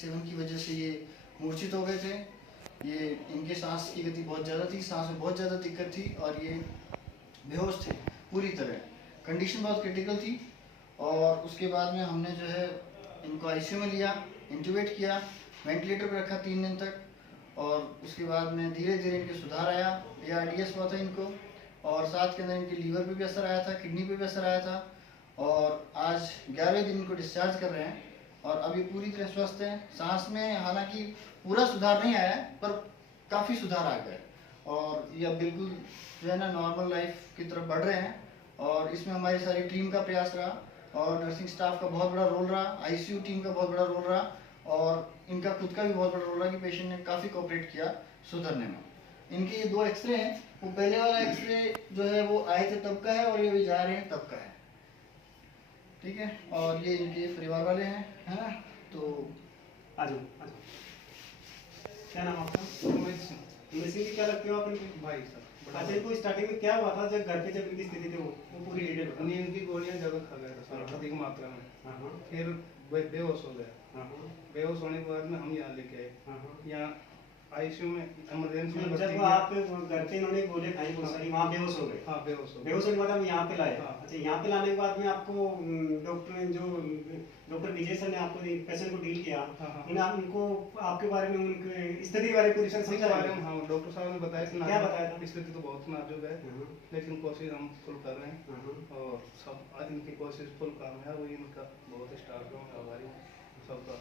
Seven की वजह से ये मूर्छित हो गए थे। ये इनके सांस की गति बहुत ज़्यादा थी, सांस में बहुत ज़्यादा दिक्कत थी और ये बेहोश थे पूरी तरह। कंडीशन बहुत क्रिटिकल थी और उसके बाद में हमने जो है इनको आईसीयू में लिया, इंट्यूबेट किया, वेंटिलेटर पर रखा 3 दिन तक और उसके बाद में धीरे धीरे इनके सुधार आया। ARDS हुआ था इनको और साथ के अंदर इनके लीवर पे भी असर आया था, किडनी पे भी असर आया था और आज 11वें दिन इनको डिस्चार्ज कर रहे हैं और अभी पूरी तरह स्वस्थ हैं। सांस में हालांकि पूरा सुधार नहीं आया है पर काफ़ी सुधार आ गया है और ये अब बिल्कुल जो है ना नॉर्मल लाइफ की तरफ बढ़ रहे हैं और इसमें हमारी सारी टीम का प्रयास रहा और नर्सिंग स्टाफ का बहुत बड़ा रोल रहा, आईसीयू टीम का बहुत बड़ा रोल रहा और इनका खुद का भी बहुत बड़ा रोल रहा कि पेशेंट ने काफ़ी कोऑपरेट किया सुधरने में। इनके ये 2 एक्सरे हैं, वो पहले वाला एक्सरे जो है वो आए थे तब का है और ये अभी जा रहे हैं तब का है, ठीक है। और ये इनके परिवार वाले हैं, है ना। तो आ जाओ। क्या नाम आपका? उमेश क्या लगते हो आप इनके भाई साहब? अच्छा, इनको स्टार्टिंग में क्या हुआ था जब घर पे जब इनकी स्थिति थी वो पूरी डिटेल बताओ। नींद की गोलियां ज़्यादा खा गया था अधिक मात्रा में, फिर बेहोश हो गया। बेहोश होने के बाद में हम यहाँ लेके आए, यहाँ आईसीयू में इमरजेंसी में जब आप घर पे इन्होंने गोलियां खाई बहुत सारी, वहाँ बेहोश हो गए। हाँ बेहोश हो गए। बेहोश होने के बाद हम यहाँ पे लाए। हाँ। अच्छा, यहाँ पे लाने के बाद में आपको डॉक्टर विजय सर ने आपको पेशेंट को डील किया, उनको आपके बारे में उनके स्थिति के बारे में पूरी समझा? हाँ, डॉक्टर साहब ने बताया कि क्या बताया था? स्थिति तो बहुत नाजुक है लेकिन कोशिश हम फुल कर रहे हैं और सब इनकी कोशिश फुल कामयाब हुई। इनका बहुत स्टाफ में आभारी हूँ सबका।